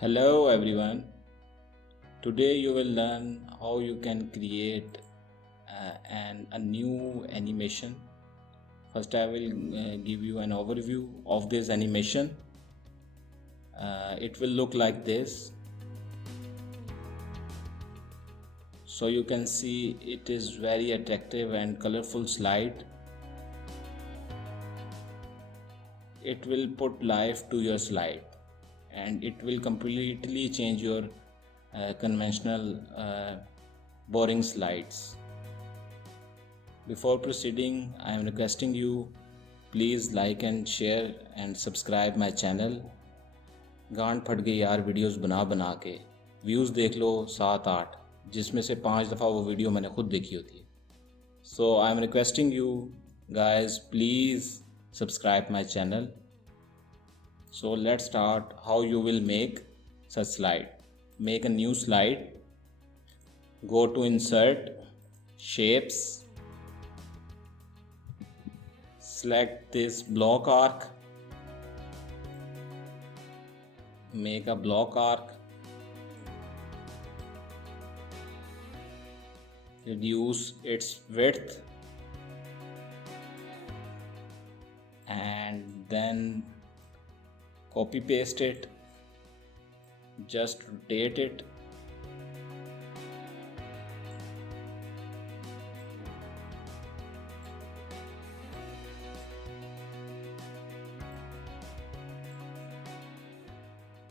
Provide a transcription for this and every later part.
Hello everyone. Today you will learn how you can create a new animation. First I will give you an overview of this animation. It will look like this. So you can see it is very attractive and colorful slide. It will put life to your slide and it will completely change your conventional boring slides. Before proceeding, I am requesting you please like and share and subscribe my channel. गांड फट गई यार videos बना बना के views देख लो 7-8 जिसमें से 5 दफ़ा वो वीडियो मैंने खुद देखी होती है. So I am requesting you guys please subscribe my channel. So let's start how you will make such slide. Make a new slide. Go to insert, shapes. Select this block arc. Make a block arc. Reduce its width. And then copy paste it, just rotate it,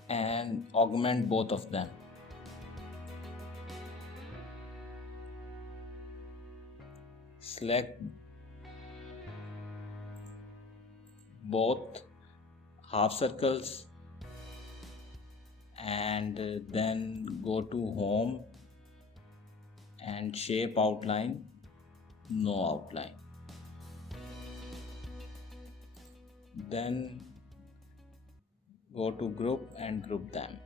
and augment both of them. Select both half circles and then go to home and shape outline, no outline. Then go to group and group them.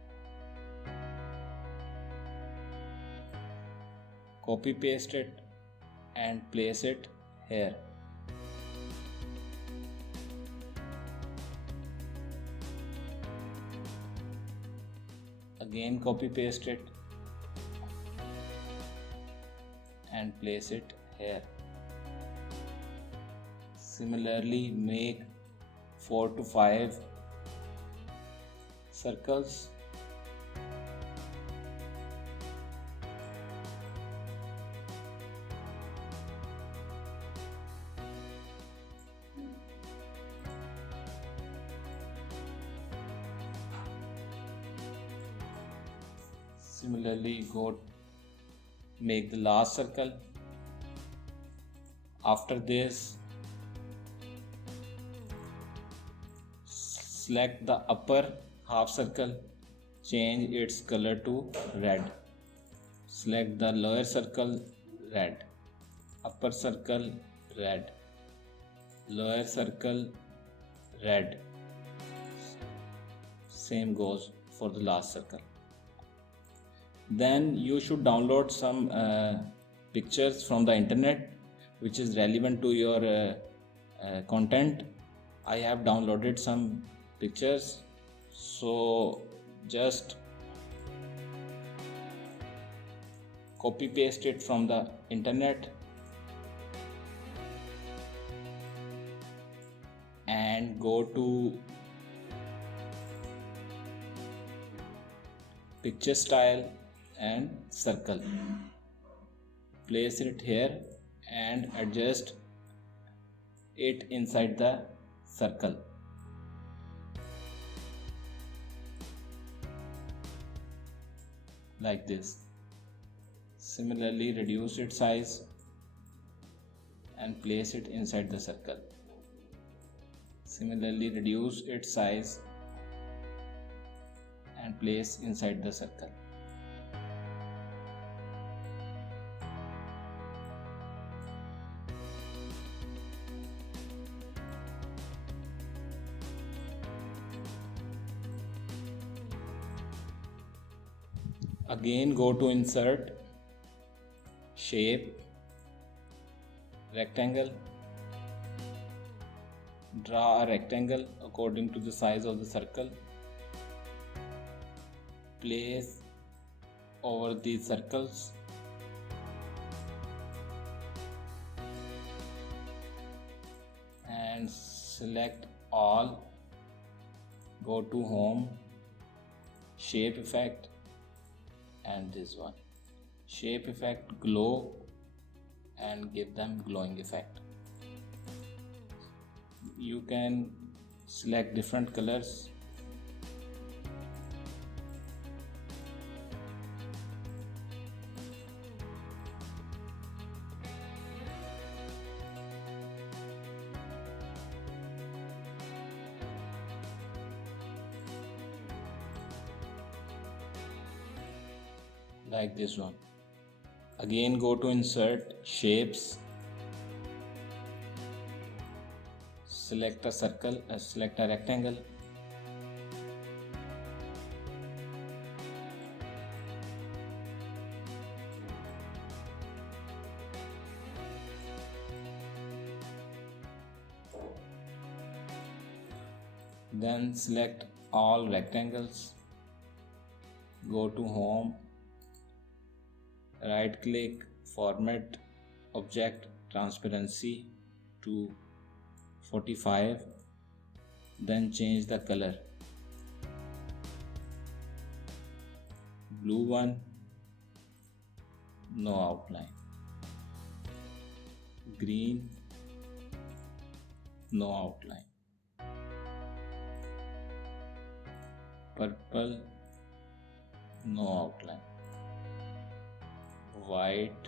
Copy paste it and place it here. Again copy paste it and place it here. Similarly make 4 to 5 circles. Similarly go make the last circle. After this select the upper half circle, change its color to red. Select the lower circle, red. Upper circle, red. Lower circle, red. Same goes for the last circle. Then you should download some pictures from the internet which is relevant to your content. I have downloaded some pictures, so just copy paste it from the internet and go to picture style and circle. Place it here and adjust it inside the circle. Like this. Similarly reduce its size and place it inside the circle. Similarly reduce its size and place inside the circle. Again go to insert, shape, rectangle, draw a rectangle according to the size of the circle, place over these circles and select all. Go to home, shape effect, and this one, shape effect, glow, and give them glowing effect. You can select different colors. Like this one. Again go to insert, shapes, select a circle, select a rectangle, then select all rectangles, go to home, right click, format object transparency to 45, then change the color, blue one, no outline, green, no outline, purple, no outline, white,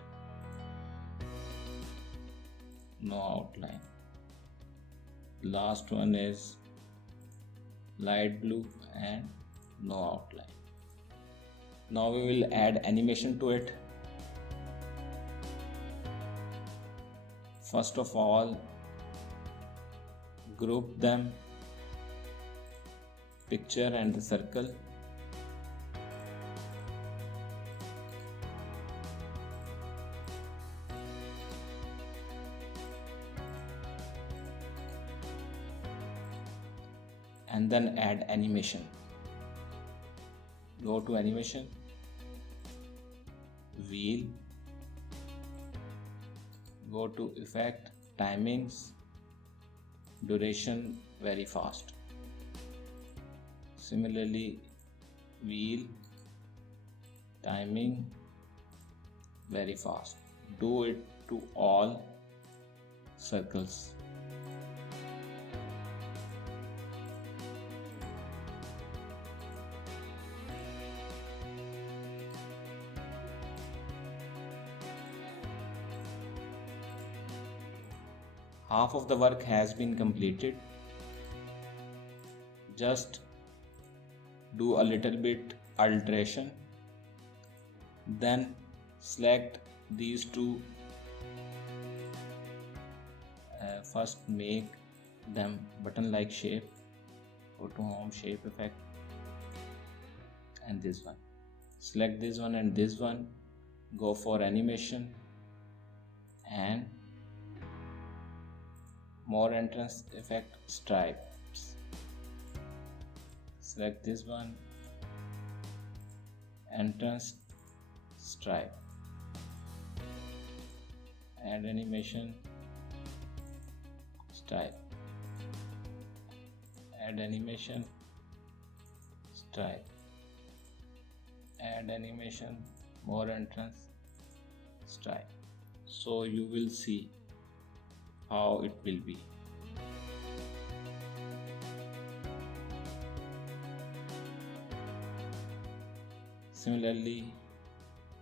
no outline, last one is light blue and no outline. Now we will add animation to it. First of all, group them, picture and the circle. And then add animation. Go to animation, wheel, go to effect, timings, duration very fast. Similarly, wheel, timing very fast. Do it to all circles. Half of the work has been completed. Just do a little bit alteration, then select these two. First make them button like shape, go to home, shape effect, and this one. Select this one and this one, go for animation and more entrance effect, stripes. Select this one, entrance, stripe, add animation, stripe, add animation, stripe, add animation, more entrance, stripe. So you will see how it will be. Similarly,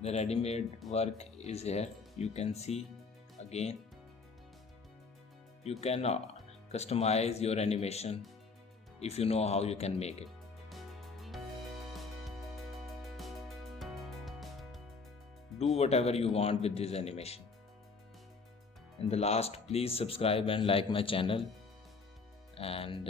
the ready-made work is here. You can see again. You can customize your animation if you know how you can make it. Do whatever you want with this animation. In the last, please subscribe and like my channel, and